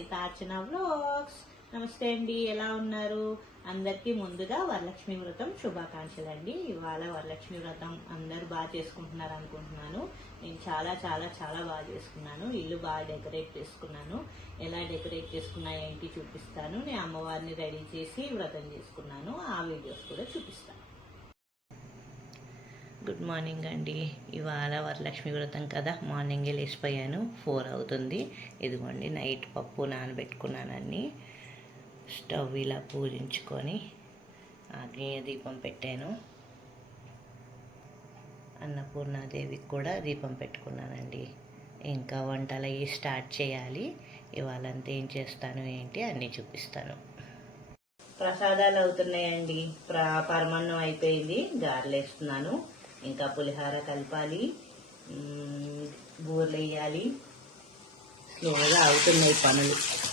వనిత అర్చన vlogs. నమస్తే అండి ఎలా ఉన్నారు? అందరికీ ముందుగా వరలక్ష్మి వ్రతం శుభాకాంక్షలు అండి ఇవాళ వరలక్ష్మి వ్రతం అందరూ బాగా చేసుకుంటున్నారు అనుకుంటున్నాను. నేను చాలా చాలా చాలా బాగా చేసుకున్నాను. ఇల్లు బాగా డెకరేట్ చేసుకున్నాను. ఎలా డెకరేట్ చేసుకున్నా ఏంటి చూపిస్తాను. నేను అమ్మవారిని రెడీ చేసి వ్రతం చేసుకున్నాను. ఆ వీడియోస్ కూడా చూపిస్తాను. గుడ్ మార్నింగ్ అండి. ఇవాళ వరలక్ష్మి వ్రతం కదా. మార్నింగే లేచిపోయాను. ఫోర్ అవుతుంది. ఇదిగోండి నైట్ పప్పు నానబెట్టుకున్నానని స్టవ్ ఇలా పూజించుకొని ఆగ్నేయ దీపం పెట్టాను. అన్నపూర్ణాదేవికి కూడా దీపం పెట్టుకున్నానండి. ఇంకా వంటలు అవి స్టార్ట్ చేయాలి. ఇవాళంతా ఏం చేస్తాను ఏంటి అన్నీ చూపిస్తాను. ప్రసాదాలు అవుతున్నాయండి. ప్ర పరమాన్నం అయిపోయింది. గారెలు వేస్తున్నాను ఇంకా పులిహార కలపాలి. మ్మ్, బూరెలు వేయాలి. స్లోగా అవుతున్నాయి పనులు.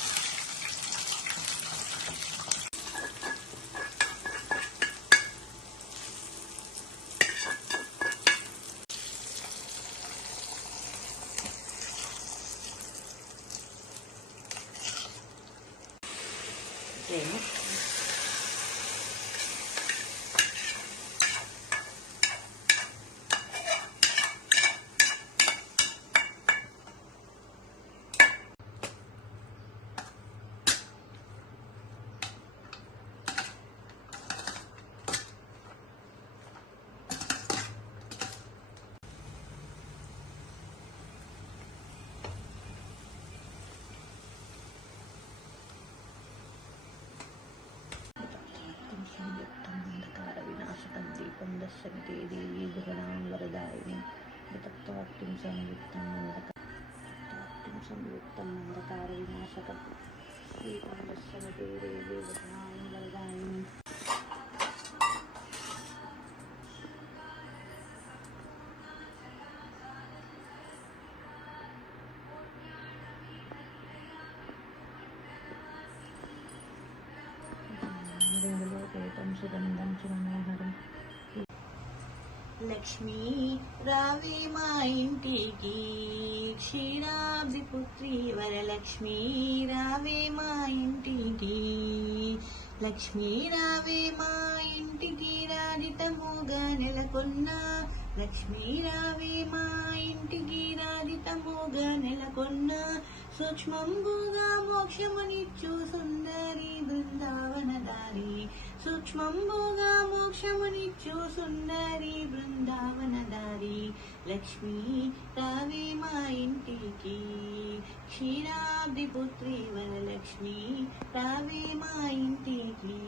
சங்கே தேவி குருணாம் வரதாயினி தத்துவாட்டிம் சம்யுக்தம் அந்தகாட்டிம் சம்யுக்தம் அந்தகார விநாசகம் ஸ்ரீகாந்தசங்கே தேவி குருணாம் வரதாயினி Gracias. లక్ష్మీ రావే మా ఇంటికి క్షీరాబ్ది పుత్రి వరలక్ష్మీ రావే మా ఇంటికి లక్ష్మీ రావే మా ఇంటికి రాజితముగా నెలకొన్నా లక్ష్మీ రావే మా ఇంటికి రాజితముగా నెలకొన్నా సూక్ష్మంబుగా మోక్షమునిచ్చు సుందరి బృందావనదారి సూక్ష్మంబుగా మోక్షమునిచ్చు సుందరి బృందావనదారి. లక్ష్మి రావే మా ఇంటికి. క్షీరాబ్ది పుత్రి వరలక్ష్మి రావే మా ఇంటికి.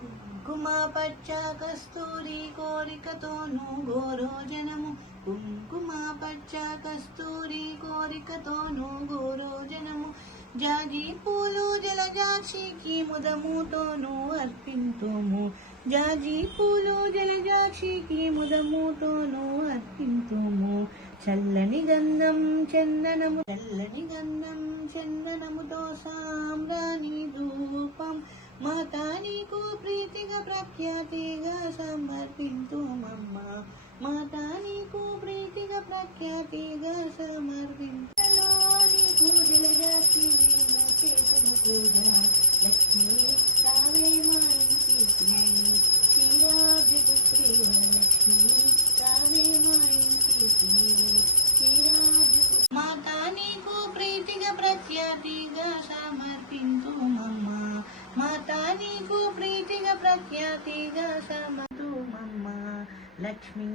కుంకుమ పచ్చ కస్తూరి కోరికతోను గోరోజనము కుంకుమ పచ్చ కస్తూరి కోరికతోను గోరోజనము జాజి పూలు జలజాక్షికి ముదముతోను అర్పింతుము. జాజి పూలు జలజాక్షికి ముదముతోను అర్పింతుము. చల్లని గంధం చందనము చల్లని గంధం చందనముతో సామ్రాణి ధూపం మాతా నీకు ప్రీతిగా ప్రఖ్యాతిగా సమర్పింతుమమ్మా. ప్రఖ్యాతిగా సమర్పింతుమమ్మ మాతా నీకు ప్రీతిగా ప్రఖ్యాతిగా సమర్పింతుమమ్మ లక్ష్మీ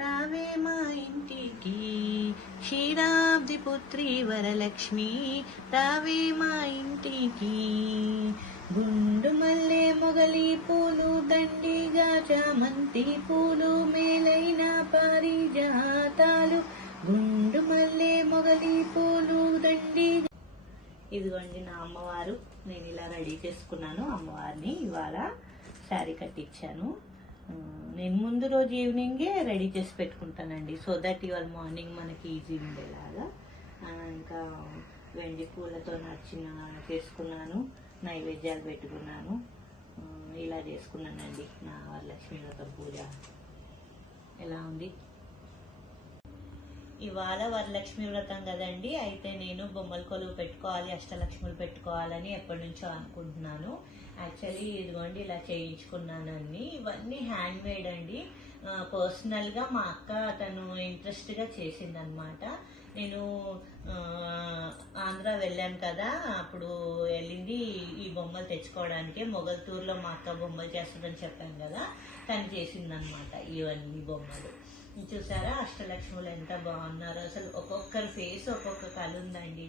రావే మా ఇంటికి. క్షీరాబ్ది పుత్రి వరలక్ష్మి రావే మా ఇంటికి. గుండు మల్లె మొగలి పూలు దండిగా చామంతి పూలు మేలైన పారిజాతాలు. గుండు మల్లె మొగలి పూలు దండిగా ఇదిగోండి నా అమ్మవారు నేను ఇలా రెడీ చేసుకున్నాను అమ్మవారిని ఇవాళ శారీ కట్టించాను. నేను ముందు రోజు ఈవినింగే రెడీ చేసి పెట్టుకుంటానండి. సో దట్ ఇవాళ మార్నింగ్ మనకి ఈజీ ఉండేలాగా. ఇంకా వెండి పూలతో నచ్చిన చేసుకున్నాను నైవేద్యాలు పెట్టుకున్నాను. ఇలా చేసుకున్నానండి. నా వరలక్ష్మి వ్రతం పూజ. ఎలా ఉంది? ఇవాళ వరలక్ష్మి వ్రతం కదండి. అయితే నేను బొమ్మల కొలువు పెట్టుకోవాలి అష్టలక్ష్ములు పెట్టుకోవాలని ఎప్పటి నుంచో అనుకుంటున్నాను. యాక్చువల్లీ ఇదిగోండి ఇలా చేయించుకున్నాను అన్ని. ఇవన్నీ హ్యాండ్ మేడ్ అండి పర్సనల్గా మా అక్క తను ఇంట్రెస్ట్గా చేసింది అనమాట నేను ఆంధ్ర వెళ్ళాను కదా అప్పుడు వెళ్ళింది ఈ బొమ్మలు తెచ్చుకోవడానికి. మొగల్తూరులో మా అక్క బొమ్మలు చేస్తుందని చెప్పాను కదా తను చేసిందనమాట ఇవన్నీ బొమ్మలు. చూసారా? అష్టలక్ష్ములు ఎంత బాగున్నారు. అసలు ఒక్కొక్కరి ఫేస్ ఒక్కొక్క కళ ఉందండి.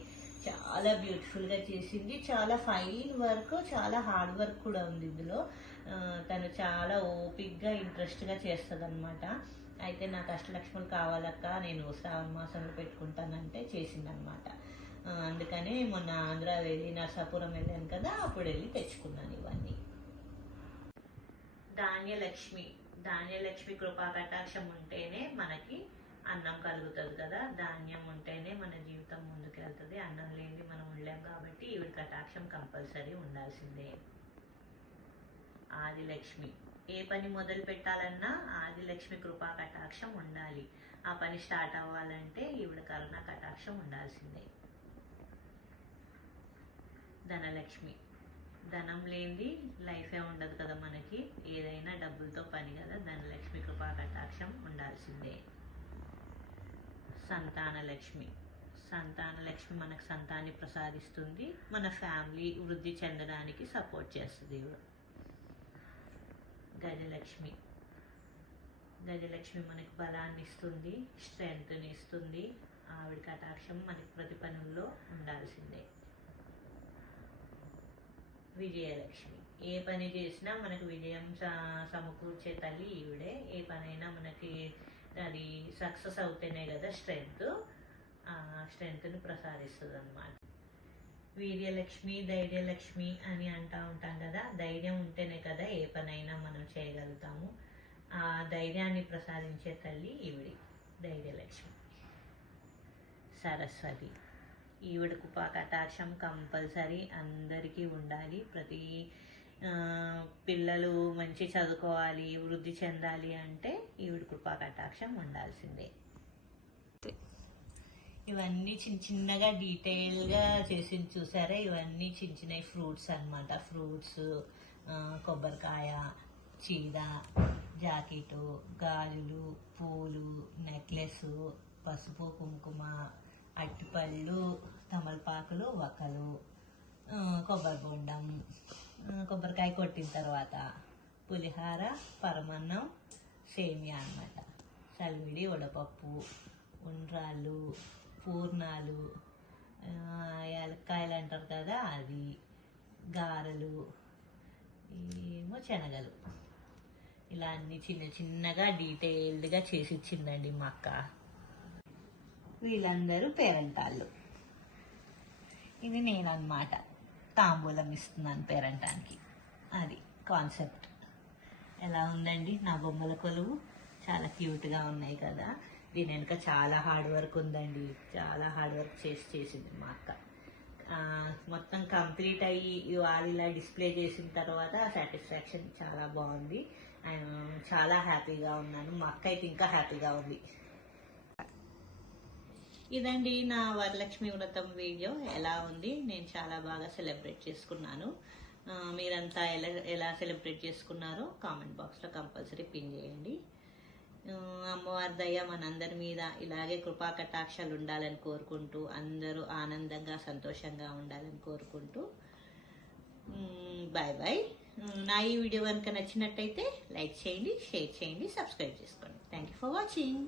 చాలా బ్యూటిఫుల్గా చేసింది. చాలా ఫైన్ వర్క్ చాలా హార్డ్ వర్క్ కూడా ఉంది ఇందులో. తను చాలా ఓపిక్గా ఇంట్రెస్ట్గా చేస్తుంది అనమాట అయితే నాకు అష్టలక్ష్ములు కావాలక్క నేను శ్రావణ మాసంలో పెట్టుకుంటానంటే చేసిందనమాట అందుకనే మొన్న ఆంధ్ర వెళ్ళి నర్సాపురం వెళ్ళాను కదా అప్పుడు వెళ్ళి తెచ్చుకున్నాను ఇవన్నీ. ధాన్యలక్ష్మి. ధాన్యలక్ష్మి కృపా కటాక్షం ఉంటేనే మనకి అన్నం కలుగుతుంది కదా. ధాన్యం ఉంటేనే మన జీవితం ముందుకు వెళ్తుంది అన్నం లేని మనం ఉండలేం కాబట్టి ఈవిడ కటాక్షం కంపల్సరీ ఉండాల్సిందే. ఆదిలక్ష్మి. ఏ పని మొదలు పెట్టాలన్నా ఆదిలక్ష్మి కృపా కటాక్షం ఉండాలి. ఆ పని స్టార్ట్ అవ్వాలంటే ఈవిడ కరుణ కటాక్షం ఉండాల్సిందే. ధనలక్ష్మి. ధనం లేనిది లైఫే ఉండదు కదా మనకి. ఏదైనా డబ్బులతో పని కదా ధనలక్ష్మి కృపా కటాక్షం ఉండాల్సిందే. సంతానలక్ష్మి. సంతానలక్ష్మి మనకు సంతాన్ని ప్రసాదిస్తుంది. మన ఫ్యామిలీ వృద్ధి చెందడానికి సపోర్ట్ చేస్తుంది గజలక్ష్మి. గజలక్ష్మి మనకి బలాన్ని ఇస్తుంది స్ట్రెంగ్త్ని ఇస్తుంది. ఆవిడ కటాక్షం మనకి ప్రతి పనుల్లో ఉండాల్సిందే. విజయలక్ష్మి. ఏ పని చేసినా మనకు విజయం సమకూర్చే తల్లి ఈవిడే. ఏ పనైనా మనకి అది సక్సెస్ అవుతేనే కదా స్ట్రెంగ్త్. ఆ స్ట్రెంగ్త్ని ప్రసాదిస్తుంది అనమాట వీర్యలక్ష్మి ధైర్యలక్ష్మి అని అంటా ఉంటాం కదా. ధైర్యం ఉంటేనే కదా ఏ పనైనా మనం చేయగలుగుతాము. ఆ ధైర్యాన్ని ప్రసాదించే తల్లి ఈవిడి ధైర్యలక్ష్మి. సరస్వతి. ఈవిడ కృపా కటాక్షం కంపల్సరీ అందరికీ ఉండాలి. ప్రతి పిల్లలు మంచి చదువుకోవాలి వృద్ధి చెందాలి అంటే ఈవిడ కృపా కటాక్షం ఉండాల్సిందే. ఇవన్నీ చిన్న చిన్నగా డీటెయిల్గా చేసి చూసారా? ఇవన్నీ చిన్న చిన్న ఫ్రూట్స్ అన్నమాట. ఫ్రూట్స్ కొబ్బరికాయ చీర జాకెట్ గాజులు పూలు నెక్లెస్ పసుపు కుంకుమ అట్టిపళ్ళు తమలపాకులు వక్కలు కొబ్బరి బొండం కొబ్బరికాయ కొట్టిన తర్వాత పులిహార పరమన్నం సేమియా అనమాట చలిమిడి వడపప్పు ఉండ్రాళ్ళు పూర్ణాలు యాలక్కాయలు అంటారు కదా అది గారెలు ఏమో శనగలు. ఇలా అన్ని చిన్న చిన్నగా డీటెయిల్డ్గా చేసి ఇచ్చిందండి మా అక్క. వీళ్ళందరూ పేరెంటాళ్ళు. ఇది నేను అనమాట తాంబూలం ఇస్తున్నాను పేరంటానికి. అది కాన్సెప్ట్. ఎలా ఉందండి? నా బొమ్మల కొలువు చాలా క్యూట్గా ఉన్నాయి కదా. దీని వెనుక చాలా హార్డ్ వర్క్ ఉందండి. చాలా హార్డ్ వర్క్ చేసి చేసింది మా అక్క. మొత్తం కంప్లీట్ అయ్యి వాళ్ళు ఇలా డిస్ప్లే చేసిన తర్వాత సాటిస్ఫాక్షన్ చాలా బాగుంది. అండ్ చాలా హ్యాపీగా ఉన్నాను. మా అక్క అయితే ఇంకా హ్యాపీగా ఉంది. ఇదండి నా వరలక్ష్మి వ్రతం వీడియో. ఎలా ఉంది? నేను చాలా బాగా సెలబ్రేట్ చేసుకున్నాను. మీరంతా ఎలా ఎలా సెలబ్రేట్ చేసుకున్నారో కామెంట్ బాక్స్లో కంపల్సరీ పిన్ చేయండి. అమ్మవారి దయ మనందరి మీద ఇలాగే కృపా కటాక్షాలు ఉండాలని కోరుకుంటూ అందరూ ఆనందంగా సంతోషంగా ఉండాలని కోరుకుంటూ బాయ్ బాయ్ నా ఈ వీడియో కనుక నచ్చినట్టయితే లైక్ చేయండి షేర్ చేయండి సబ్స్క్రైబ్ చేసుకోండి. Thank you for watching